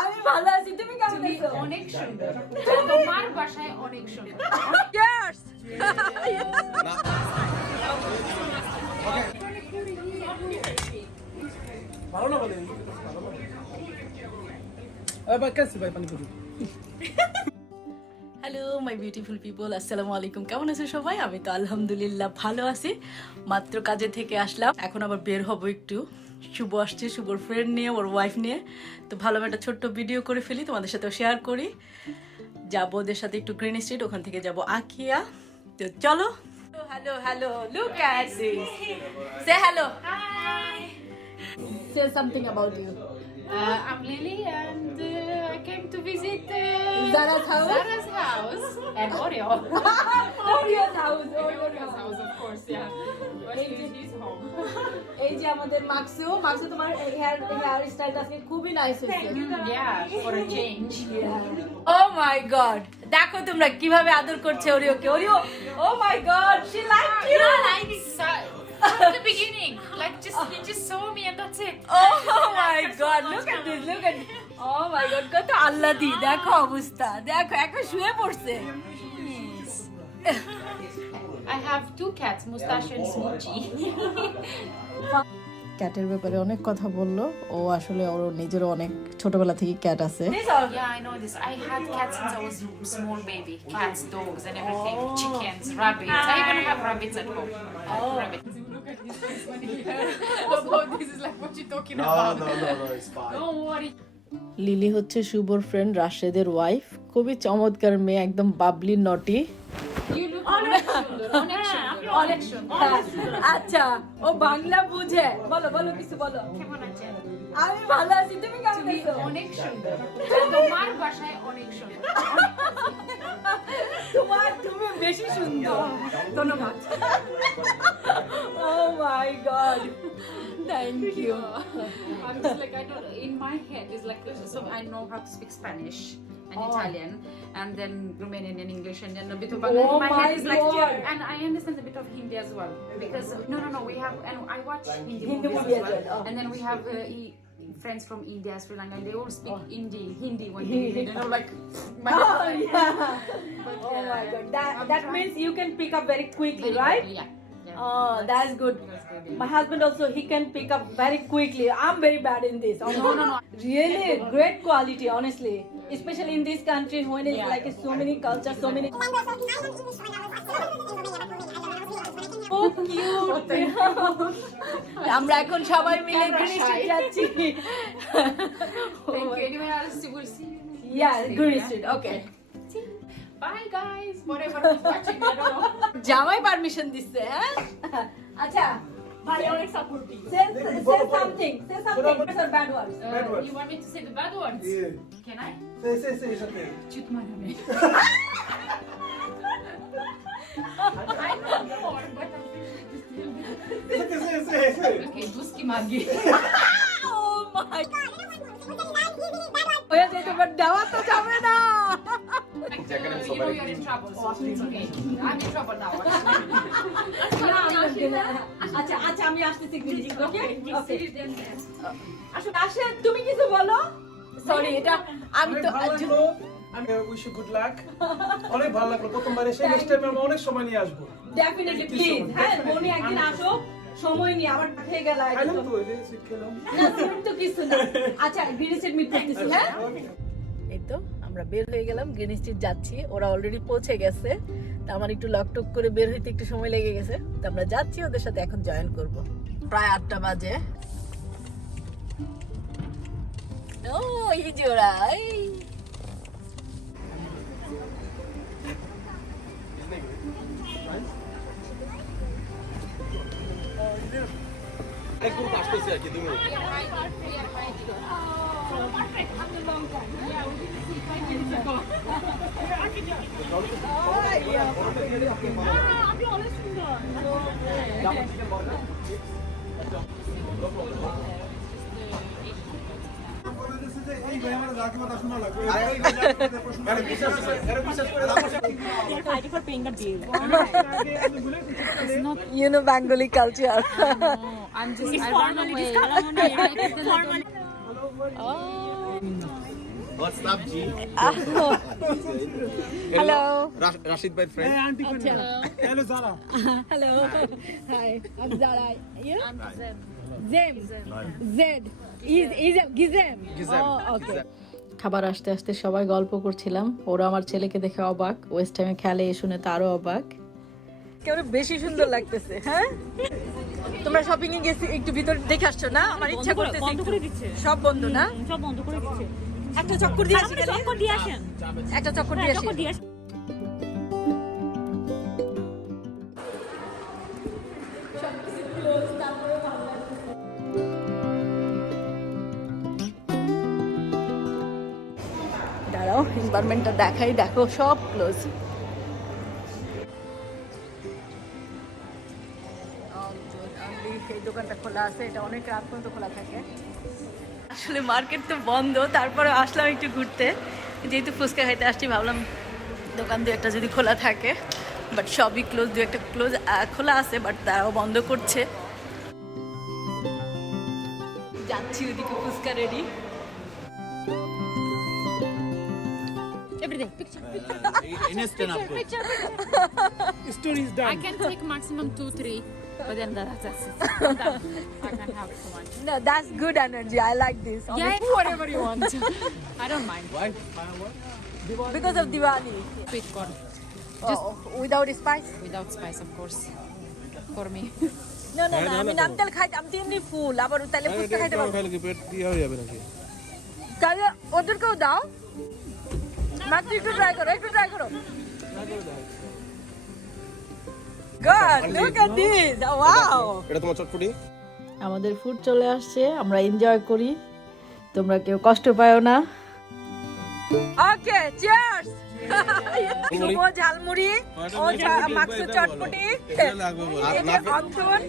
আমি ভালো আছি, তুমি কেমন আছো? অনেক সুন্দর, তোমার বাসায় অনেক সুন্দর। Cheers! ভালো না বলে ভাই কাছে ভাই পানি Puri. Hello my beautiful people, আসসালামু আলাইকুম। কেমন আছে সবাই? আমি তো আলহামদুলিল্লাহ ভালো আছি। মাত্র কাজে থেকে আসলাম, এখন আবার বের হব একটু। শুভ আসছে, শুভর ফ্রেন্ড নিয়ে, ওর ওয়াইফ নিয়ে। তো ভালো একটা ছোট্ট ভিডিও করে ফেলি, তোমাদের সাথেও শেয়ার করি। যাবো ওদের সাথে একটু গ্রিন স্ট্রিট, ওখান থেকে যাবো আকিয়া। তো চলো। Hello hello, look at this, say hello, say something about you. I'm Lily and I came to visit Zara's house? Zara's house and Oreo. Orio's house, Oreo's house, of course, yeah. But he's home. এই যে আমাদের মাকসু তোমার hair স্টাইলটা আজকে খুবই nice হয়েছে। Yeah, for a change. Oh my god, দেখো তোমরা কিভাবে আদর করছে ওরিওকে। Oreo, oh my god, she like you. From the beginning, like he just saw me and that's it. Oh my god, look at this, look at this. Oh my god, কত আল্লাদি, দেখো অবস্থা, দেখো এখন শুয়ে পড়ছে। I have two cats, Mustache and Smoochie. ক্যাটের ব্যাপারে অনেক কথা বললো। ও আসলে ওর নিজেরও অনেক ছোটবেলা থেকে ক্যাট আছে। Yeah, I know this. I had cats since I was small baby. Cats, dogs, and everything. Chickens, rabbits. I even have rabbits at home. Rabbits. Look at his face when he heard. This is like what you talking about. No, it's fine. Don't worry. Lily হচ্ছে শুভর friend রাশেদের wife. খুবই চমৎকার মেয়ে, একদম বাবলি নটি। You look অনেক সুন্দর, অনেক সুন্দর। আচ্ছা, ও বাংলা বুঝে। বলো বলো, কিছু বলো। কেমন আছেন? আমি ভালো আছি, তুমি কেমন তুমি আছো? অনেক সুন্দর, তোমার বাসায় অনেক সুন্দর। তুমি বেশি সুন্দর। ধন্যবাদ। Oh my god. Thank you. I'm just like, I don't, in my head is like, so I know how to speak Spanish and Italian and then Romanian and English and then a bit of Bangla. Oh In my head my is like, God. and I understand a bit of Hindi as well because no, we have, and I watch Hindi Hindi movies movie as well. as well, oh. And then we have friends from India, Sri Lanka, and they all speak Hindi when Hindi. they, you know, like, my Oh yeah. But, Oh my god. I'm That trying. means you can pick up very quickly, Very right? good, yeah. Oh, that's good. My husband also, he can pick up very quickly. I'm very bad in this. No. Really great quality, honestly. Especially in this country when it's like so many cultures, so many. So cute. আমরা এখন সবাই মিলে Camera green shy. Street যাচ্ছি। Thank you. Anyway, we'll see you. Yeah, next Green week, Street. Okay. Bye guys. Whatever who's watching, I don't know. জামাই permission দিচ্ছে, হ্যাঁ? Acha, ভাই অনেক supportive. say something. Say something. Words or bad words? Bad words. You want me to say the bad words? Yeah. Can I? Say সাথে। Chut marame. I know more, but Say. okay, duski magi. Oh my god. হয়ে যেতে পারে, দেওয়া তো যাবে না। You know you're in trouble, so it's okay. I'm in trouble now. আচ্ছা আমি আসতেছি Green Street, okay? Okay. See you then. আসে তুমি কিছু বলো। সরি, এটা আমি অনেক তো ভালো লাগলো। আমি উইশ ইউ গুড লাক। অনেক ভালো লাগলো। প্রথমবার এসে নেক্সট টাইম আমরা অনেক সময় নিয়ে আসবো। ডেফিনেটলি প্লিজ, হ্যাঁ মনে একদিন আসো, সময় নিয়ে আবার খেয়ে গেল খাইলাম তো এই যে সুইট খেলাম। না সুইট তো কিছু না। আচ্ছা গ্রিন স্ট্রিট মিট করতেছি, হ্যাঁ? এই তো আমরা বের হয়ে গেলাম, গ্রিন স্ট্রিট যাচ্ছি। ওরা অলরেডি পৌঁছে গেছে, তো আমার একটু লকটক করে বের হইতে একটু সময় লেগে গেছে। তো আমরা যাচ্ছি, ওদের সাথে এখন জয়েন করব। প্রায় 8টা বাজে। ও এই জোড়া, এই একদম আসতেছি আর কি 2 মিনিট। এই ভাই আমার জাকি কথা শোনা লাগবে। আরে বিশ্বাস করে দাও। You know Bengali culture. I'm just, I run away. Oh What's up, G? Hello. Rashid bhai friend. Hello, Zara. Hello. Hi, I'm Zara. You? Zem. Zed. Gizem. Oh, okay. খাবার আসতে আসতে সবাই গল্প করছিলাম, ওরা আমার ছেলেকে দেখে অবাক, ওয়েস্ট টাইমে খেলে এ শুনে তারও অবাক। কেউ বেশি সুন্দর লাগতেছে। হ্যাঁ, তোমরা শপিং এ গেছি, একটু ভিতর দেখে আসছো না? আমার ইচ্ছা করতেছে। বন্ধ করে দিচ্ছে। সব বন্ধ না? সব বন্ধ করে দিচ্ছে। একটা চক্কর দিয়ে আসি। চক্কর দিয়ে আসেন। একটা চক্কর দিয়ে আসি। চক্কর দিয়ে আসেন। দাঁড়াও, এনভায়রনমেন্টটা দেখাই, দেখো সব ক্লোজ। এই দোকানটা খোলা আছে, এটা অনেক রাত পর্যন্ত খোলা থাকে। আসলে মার্কেট তো বন্ধ, তারপরে আসলাম একটু ঘুরতে, যেহেতু ফুচকা খাইতে আসছি ভাবলাম দোকান দু একটা যদি খোলা থাকে, বাট সবই ক্লোজ। দু একটা ক্লোজ খোলা আছে, বাট তারাও বন্ধ করছে। যাচ্ছি ওদিকে, fuchka ready. Everything. Picture. Instant update. Story is done. I can take maximum 2-3, but then that's it. Done. I can have so much. No, that's good energy. I like this. Yeah, whatever you want. I don't mind. Why? Because of Diwali. Sweet corn. Oh, without spice? Without spice, of course. For me. No, no, no. আমি নামতেল খাইতে, আমি তো এমনি ফুল, আবার তাহলে ফুচকা খাইতে পারবো। খাইলে কি পেট ইয়া হয়ে যাবে নাকি? তাহলে ওদেরকেও দাও। মাত্র একটু ট্রাই করো, একটু ট্রাই করো। God, look at this. Wow. এটা তোমার চটপটি? আমাদের ফুড চলে আসছে, আমরা এনজয় করি, তোমরা কেউ কষ্ট পাও না। ওকে, চিয়ার্স। শুভ ঝালমুড়ি, ও মাক্সু চটপটি, অন্থন,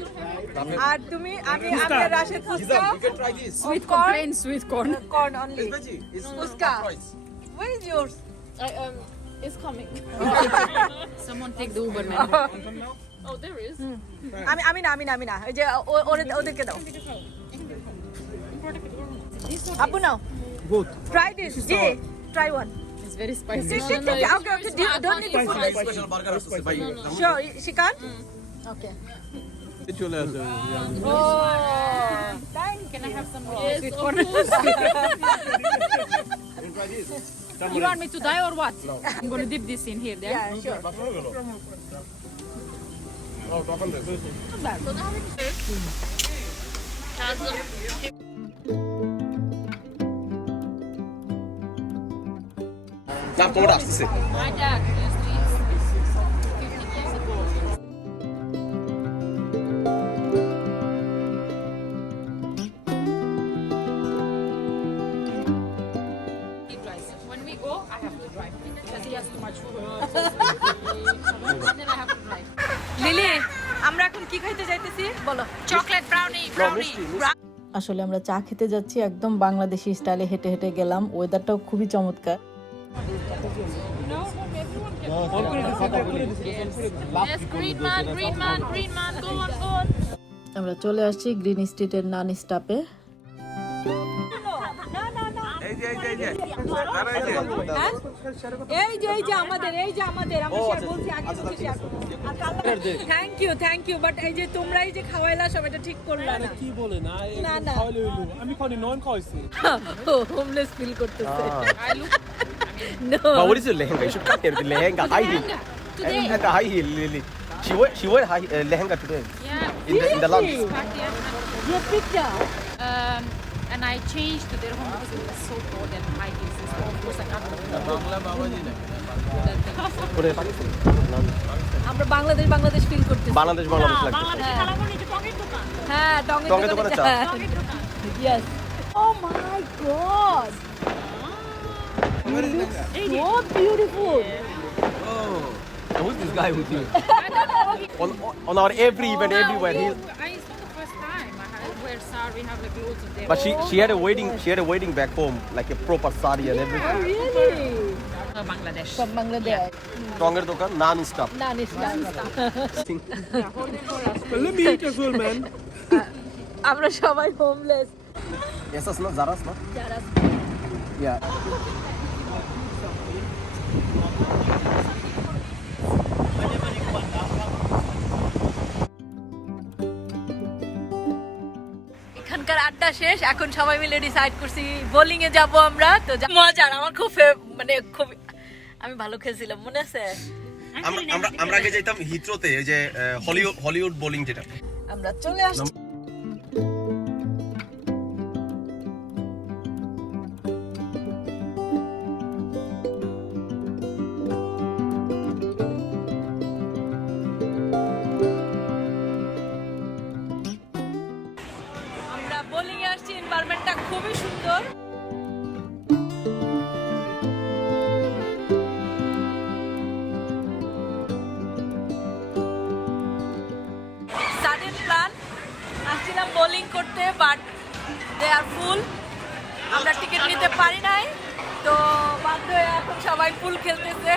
আর তুমি, আমি Rashed fuchka, Sweet corn. Plain sweet corn. corn only. Fuska. Where is yours? It's coming. Someone take the Uber man. Oh, there is. আমি না, ওই যে ওদেরকে দাও। আপু নাও। Both. Try this. G, try one. It's very spicy. Okay, don't need the food. Special burger আছে ভাই। Sure, she can't? Okay. চলে আসে। Can I have some more Yes, sweet of corn? course. You want me to die or what? I'm gonna dip this in here. There. Yeah, sure. ও তখন দেখো। না তোমরা আসছে। My dad used to eat this 15 years ago. He drives. When we go, I have to drive because he has too much food. And then I have to drive. Lily, আমরা এখন কি খাইতে যাইতেছি বলো? Chocolate brownie. আসলে আমরা চা খেতে যাচ্ছি, একদম বাংলাদেশি স্টাইলে হেঁটে হেঁটে গেলাম। ওয়েদারটাও খুবই চমৎকার। Yes, green man, go on. আমরা চলে আসছি গ্রিন স্ট্রিটের নান স্টপে। এই যে আমাদের আমরা শেয়ার বলছি আগে থেকে শেয়ার করব। থ্যাংক ইউ, বাট এই যে তোমরাই যে খাওয়াইলা সব এটা ঠিক করলা না। কি বলে না? না। খাওয়াইলে হইলো। আমি খাওয়ানি নন খাওয়াইছি। হোমলেস ফিল করতেছে। I look No. But what is your lehenga? You should cut it. Lehenga, high heel. today. Lehenga, high heel, Lily. She wore high lehenga today Yeah. in the lunch. Party at Your picture. and I changed to their home because it was so cold and high heels and stuff. Of course, I can't. Put it Pakistan. আমরা Bangladesh feel করতেছি। Bangladesh like বাংলাদেশে খেলা করে যে টকের দোকান। হ্যাঁ, টঙ্গের টঙ্গের দোকানে দোকানে চা। টকের দোকান। Yes. Oh my God. So beautiful. So who's this guy with you? on our every event, everywhere. He's, It's not the first time. I wear sari, have like loads of them. but she had a wedding back home, like a proper sari and everything. Oh, really? Bangladesh. From Bangladesh. Tonger dokan, naan stuff. Naan is Let me eat as well, man. আমরা সবাই homeless. Yes, no, Zara's no. যারা Yeah. এখানকার আড্ডা শেষ, এখন সবাই মিলে decide করছি বোলিং এ যাব আমরা। তো মজার, আমার খুব মানে খুব আমি ভালো খেলছিলাম, মনে আছে? আমরা আগে যেতাম হিথ্রোতে, এই যে হলিউড বোলিং যেটা। আমরা চলে আসছি। আমরা বোলিং এ আসছি, এনভায়রনমেন্টটা খুবই সুন্দর। সাডেন প্ল্যান, আসছিলাম বোলিং করতে, বাট দে আর ফুল। আমরা টিকিট নিতে পারি নাই, তো বাধ্য হয়ে এখন সবাই ফুল খেলতেছে।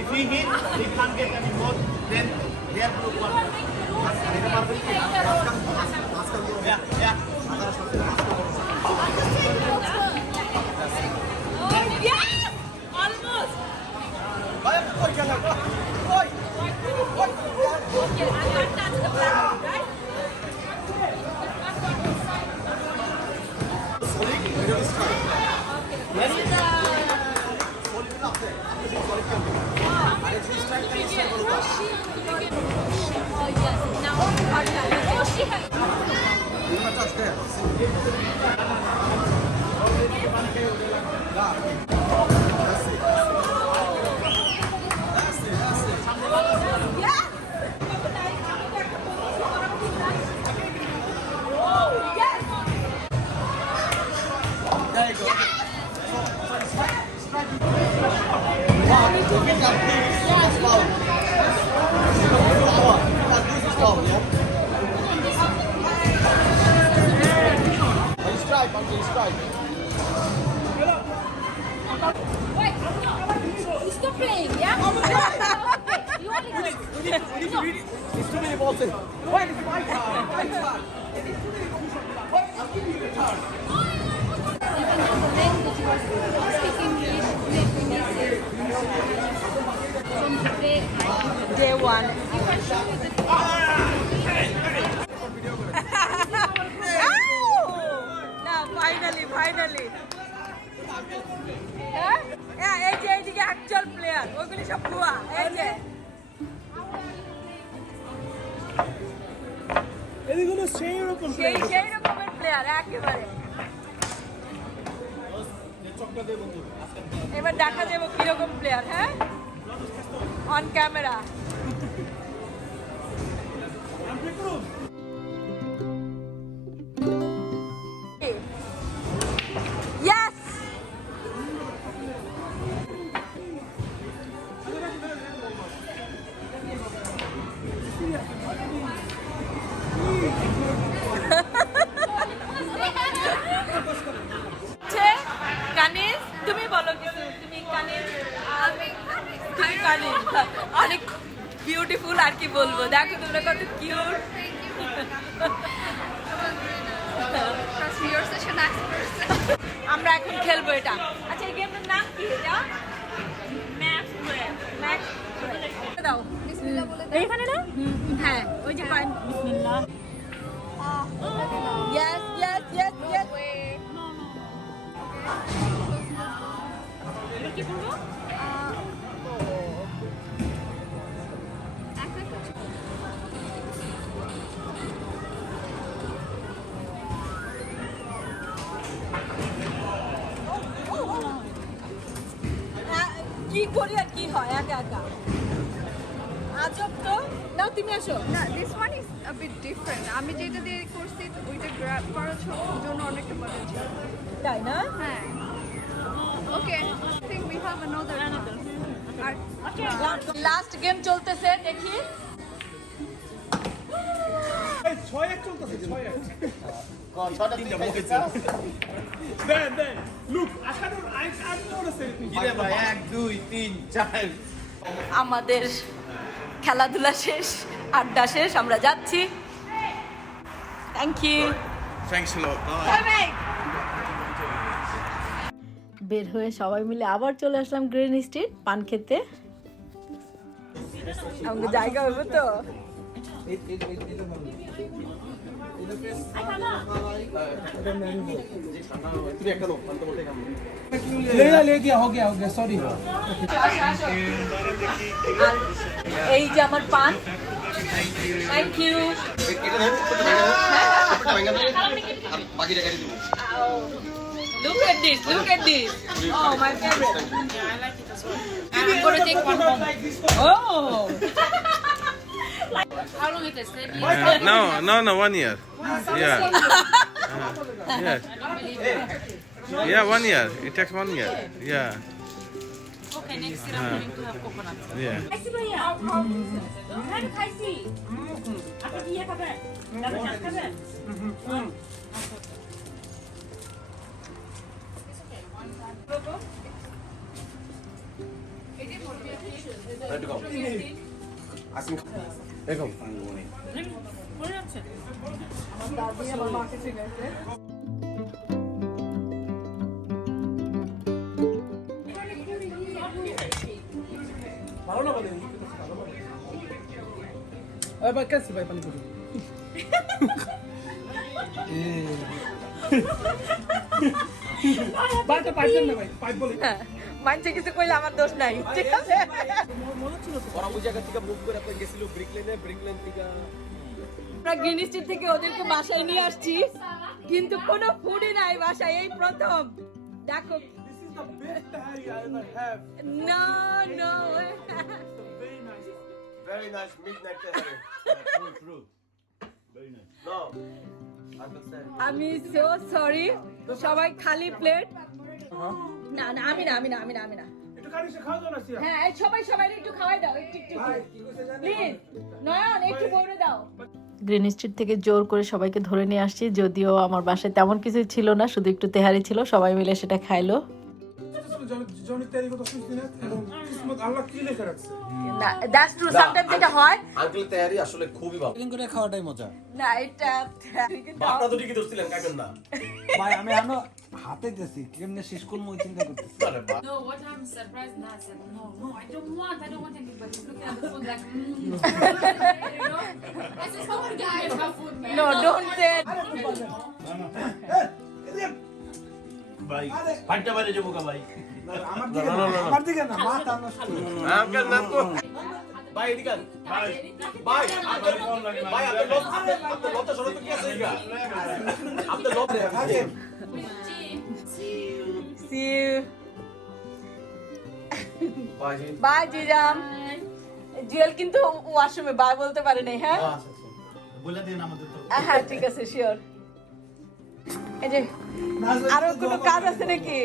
If we hit, we can't get any more. Then they are blue one. Yeah, yeah. Stop playing, yeah? You only go. It's too many balls in. Why is my turn? My turn. Even though the language was speaking English, from the Day one. you can show me the না, finally হ্যাঁ, এই যে এইদিকে actual player, ওইগুলি সব ভুয়া। এই যে এদিকে সেই রকম সেই রকমের প্লেয়ার একেবারে। এবার দেখা যাবে কিরকম প্লেয়ার, হ্যাঁ, অন ক্যামেরা। Yes! কানিজ, তুমি বলো কিছু। তুমি কানিজ, তুমি কানিজ অনেক বিউটিফুল, আর কি বলবো। দেখো তোমরা কত কিউট। আমরা এখন খেলবো এটা। আচ্ছা, এই গেমটার নাম কি? এটা ম্যাক্স দাও। এইখানে না? হ্যাঁ, ওই যে পয়েন্ট। বিসমিল্লাহ। Yes, yes, yes, yes. কি করবো? কি করি আর কি হয় একা একা, আজব তো। নাও তুমি আসো। না, this one is a bit different. আমি যেটা দিয়ে করছি ওইটা গ্র্যাব করার জন্য অনেকটা মজা ছিল। তাই না? হ্যাঁ। Okay, I think we have another. আর লাস্ট গেম চলতেছে, দেখি। 6-1 চলতেছে 6-1 তিনটা মুখে দেন look I don't notice anything কিরে ভাই 1 2 3 4 আমাদের খেলাধুলা শেষ, আড্ডা শেষ, আমরা যাচ্ছি। Thank you. Thanks a lot. Bye. বের হয়ে সবাই মিলে আবার চলে আসলাম গ্রিন স্ট্রিট পান খেতে। আমাকে জায়গা হবে তো? ले गया हो गया सॉरी এই যে আমার পান। Thank you. বাকিটা কেটে দিব Look at this, look at this. Oh, my favorite. Yeah, I like it as well. I'm gonna take one home. Oh. How long it is? 10 years? No, 1 year. Yeah. Yes. Yeah, 1 year. It takes 1 year. Yeah. Okay, next year I'm going to have coconut. Yeah. দেখো भालो ना बने अरे भाई कैसे भाई पानी पूछो बात तो पाइप ना भाई पाइप बोले মানছে কিছু কইলে আমার দোষ নাই, ঠিক আছে? ওরা ওই জায়গা থেকে মুভ করে আপনি গেছিল ব্রিকলেন থেকে আমরা গ্রিন স্ট্রিট থেকে ওদেরকে বাসায় নিয়ে আসছি, কিন্তু কোনো ফুডই নাই বাসায়, এই প্রথম। দেখো, This is the best tahari I ever have. no, no. very nice midnight tahari true very nice no আমি সো সরি, সবাই খালি প্লেট। না না, আমি না। একটু খালি সে খাওয়া দাও না সিয়া হ্যাঁ, এই সবাই একটু খাওয়াই দাও, একটু প্লিজ। নয়ন, একটু বড় দাও। গ্রিন স্ট্রিট থেকে জোর করে সবাইকে ধরে নিয়ে আসছি, যদিও আমার বাসায় তেমন কিছু ছিল না, শুধু একটু তেহারি ছিল, সবাই মিলে সেটা খাইলো। জনি তেরি কথা শুনছি না এবং কিসমত আল্লাহ কি লেখা রাখছে না, দ্যাটস ট্রু, সামটাইমস এটা হয় আঙ্কেল তৈরি আসলে খুবই ভালো করে খাওয়াটাই মজা না, এটা কিন্তু বাপরা তো ঠিকই ধরছিলেন কাকেন না ভাই আমি আনো হাতে দিছি কেমনে শেষ করব ওই চিন্তা করতেছি আরে বাপ No, what I'm surprised now, I said, no, I don't want anybody. He's looking at the food like, you know? I said, come on, guys, have food, man. No, don't say. ভাই ফাইটটা বাইরে যাবো কা ভাই আমার দিকে না মাথা নষ্ট আঙ্কেল না তো ভাই এদিকে ভাই আপনার লজ্জা শরম তো কি আছে এগা আপনার লজ্জা থাকে সি ইউ। ভাই বাই জিজাম। জুয়েল কিন্তু ওয়াশরুমে বাই বলতে পারে নাই, হ্যাঁ? আচ্ছা বলে দিন আমাদের তো হ্যাঁ, ঠিক আছে, শিওর। এই যে আরো কোনো কাজ আছে নাকি?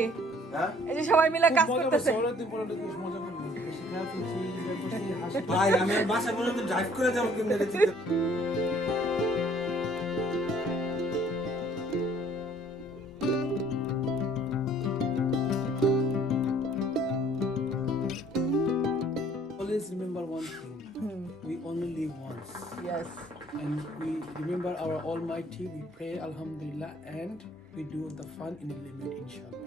হ্যাঁ এই যে সবাই মিলে কাজ করতেছে। মজা করব বেশি খাওয়া খুশি ভাই আমি বাসা পর্যন্ত ড্রাইভ করে যাব কেমনে রে চিন্তা always remember one thing we only live once Yes. and we remember our almighty we pray alhamdulillah and we do the fun in a limit inshallah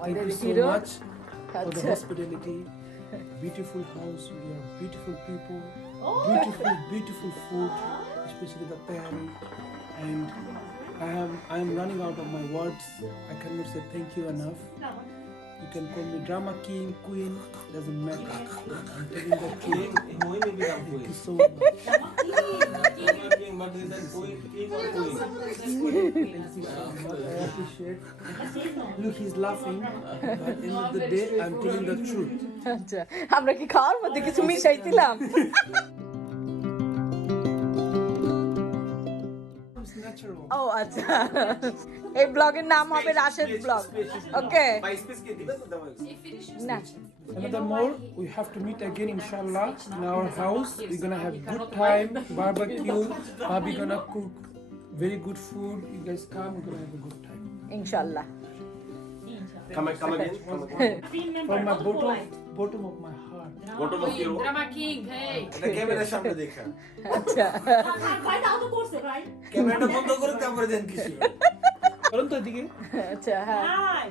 thank you so hero. much for the Acha. hospitality beautiful house we are beautiful people Oh. beautiful food especially the tahari and I am running out of my words I cannot say thank you enough. You can call me drama king, queen, doesn't matter. I'm telling the truth. Thank you so much. Thank you so much. I appreciate. Look, he's laughing. But at the end of the day, I'm telling the truth. আচ্ছা, আমরা কি খাওয়ার মধ্যে কিছু মিশাইছিলাম? comfortable. ও আচ্ছা এই ব্লগের নাম হবে Rashed blog okay My space ke dibe to dawa. না Another more, we have to meet again, inshallah, in our house. We're gonna have good time, barbecue. Bobby gonna cook very good food. You guys come, we're gonna have a good time. ইনশাআল্লাহ Come again. Come again. From my bottom of my heart. Bottom of your. Drama King, hey. এটা ক্যামেরার সামনে দেখা আচ্ছা ক্যামেরাটা বন্ধ করে তারপরে দেন কিছু বলুন তো এদিকে। আচ্ছা হ্যাঁ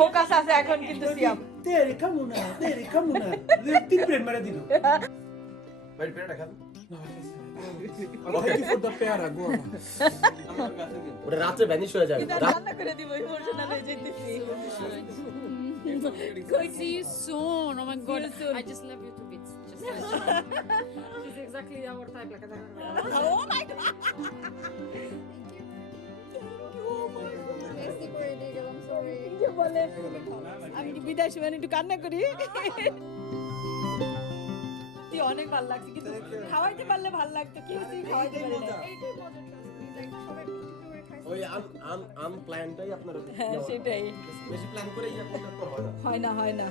ফোকাস আছে এখন কিন্তু সিয়াম তেরে কামুনা, তেরে কামুনা। তিন প্লেট মেরে দিল। ভাই পেড়া খান Thank you for the পেয়ারা, go on. ওটা রাতে ভ্যানিশ হয়ে যাবে রান্না করে দিব ইমোশনাল হয়ে যেতেছি See you soon. Oh my god. I just love you to bits. Just she's exactly our type. Like oh my god Messi করে দিয়ে গেলাম, sorry. কি বলে আমি কি বিদায় সময় একটু কান্না করি তুই অনেক ভালো লাগছে কিন্তু খাওয়াইতে পারলে ভালো লাগতো কি হচ্ছে খাওয়াইতে পারি না এইটাই মজা করছি, like সবাই মিষ্টি করে খাইছি। ওই আনপ্ল্যানটাই আপনার হ্যাঁ সেটাই বেশি প্ল্যান করে ইয়া করলে তো হয় না হয় না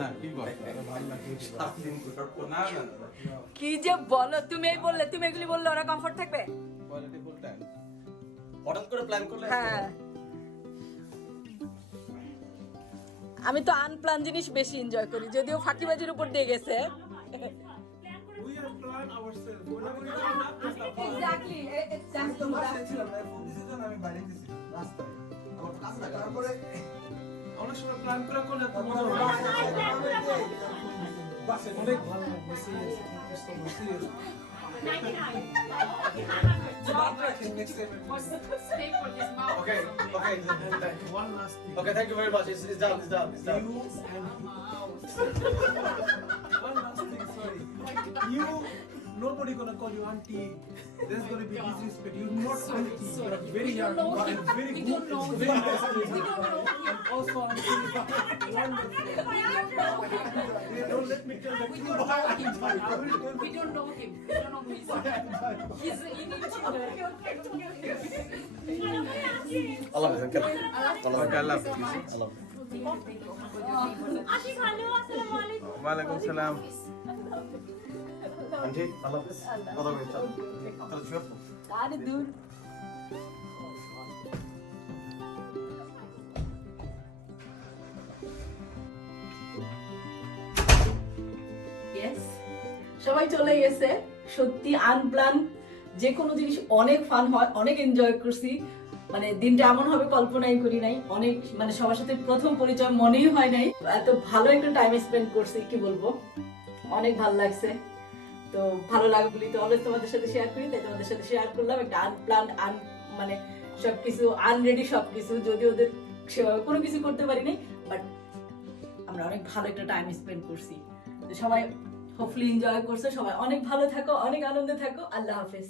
না কি বল না কি যে বলো তুমি এই বললে তুমি এগুলি বললে ওরা কমফর্ট থাকবে কোয়ালিটি ফুল টাইম হঠাৎ করে প্ল্যান করলে হ্যাঁ আমি তো আনপ্লান জিনিস বেশি এনজয় করি যদিও ফাঁকিবাজির উপর দিয়ে গেছে We have planned ourselves. Exactly আমি বাইরে গেছি রাস্তায় আমার কাজ না তারপরে অনেক সময় প্ল্যান করে করলে তো মজা হবে। বাসে অনেক ভালো লাগবে, seriously. Thank you so much, seriously. বাদ রাখেন, next time. stay for this mouth. Okay. And one last thing. Okay, thank you very much. It's done. It's done. It's done. You and one last thing, sorry. You, nobody gonna call you auntie. There's gonna be disrespect. You're not auntie. You're very young and very good. Very nice. And also auntie. Don't let me tell the truth. I will tell We don't know him. We don't know who he is. He's in Allah Hafiz, uncle. ওকে আল্লাহ হাফেজ Allah. ওয়ালাইকুম সালাম Auntie, Allah Hafiz. কথা বলতে চাও? আপনারা শুয়ে পড়ুন। আরে দূর সবাই চলে গেছে সত্যি আনপ্লান যে কোনো জিনিস অনেক ফান হয় অনেক এনজয় করছি মানে দিনটা এমন হবে কল্পনাই করি নাই অনেক মানে সবার সাথে প্রথম পরিচয় মনেই হয় নাই এত ভালো একটা টাইম স্পেন্ড করছি কি বলবো অনেক ভালো লাগছে তো ভালো লাগে বলি তো অলওয়েজ তোমাদের সাথে শেয়ার করি তাই তোমাদের সাথে শেয়ার করলাম একটা আনপ্লান মানে সবকিছু আনরেডি সবকিছু যদি ওদের সেভাবে কোনো কিছু করতে পারি নাই বাট আমরা অনেক ভালো একটা টাইম স্পেন্ড করছি তো সবাই হোপফুলি এনজয় করছো সবাই অনেক ভালো থাকো অনেক আনন্দে থাকো আল্লাহ হাফেজ